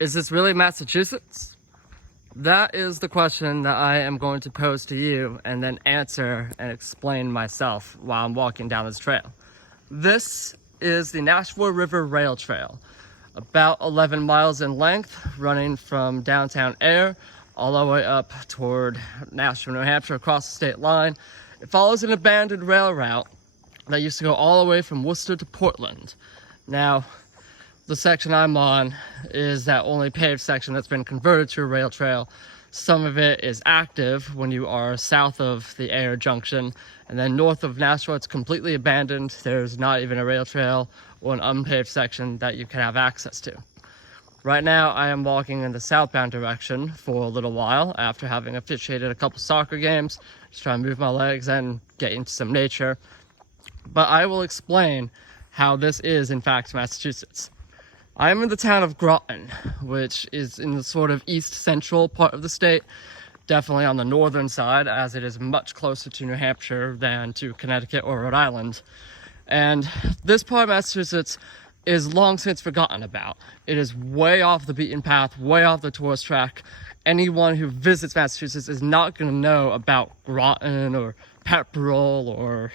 Is this really Massachusetts? That is the question that I am going to pose to you and then answer and explain myself while I'm walking down this trail. This is the Nashua River Rail Trail, about 11 miles in length, running from downtown Air all the way up toward Nashua, New Hampshire, across the state line. It follows an abandoned rail route that used to go all the way from Worcester to Portland. Now, the section I'm on is that only paved section that's been converted to a rail trail. Some of it is active when you are south of the Air Junction, and then north of Nashua it's completely abandoned. There's not even a rail trail or an unpaved section that you can have access to. Right now I am walking in the southbound direction for a little while after having officiated a couple soccer games, just trying to move my legs and get into some nature. But I will explain how this is in fact Massachusetts. I am in the town of Groton, which is in the sort of east central part of the state, definitely on the northern side, as it is much closer to New Hampshire than to Connecticut or Rhode Island. And this part of Massachusetts is long since forgotten about. It is way off the beaten path, way off the tourist track. Anyone who visits Massachusetts is not going to know about Groton or Pepperell or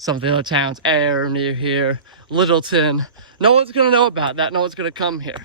some of the other towns, Air near here, Littleton. No one's gonna know about that, no one's gonna come here.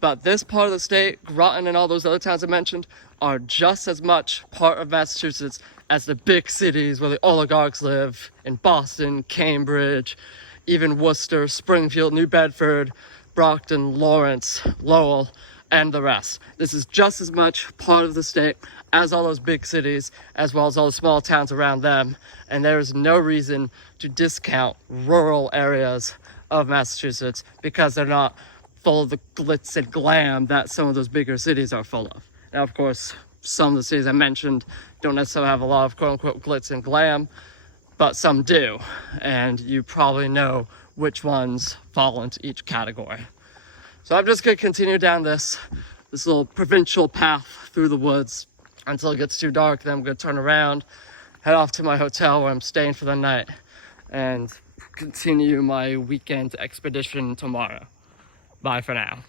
But this part of the state, Groton and all those other towns I mentioned, are just as much part of Massachusetts as the big cities where the oligarchs live, in Boston, Cambridge, even Worcester, Springfield, New Bedford, Brockton, Lawrence, Lowell, and the rest. This is just as much part of the state as all those big cities, as well as all the small towns around them. And there is no reason to discount rural areas of Massachusetts because they're not full of the glitz and glam that some of those bigger cities are full of. Now, of course, some of the cities I mentioned don't necessarily have a lot of quote-unquote glitz and glam, but some do. And you probably know which ones fall into each category. So I'm just gonna continue down this little provincial path through the woods until it gets too dark. Then I'm gonna turn around, head off to my hotel where I'm staying for the night, and continue my weekend expedition tomorrow. Bye for now.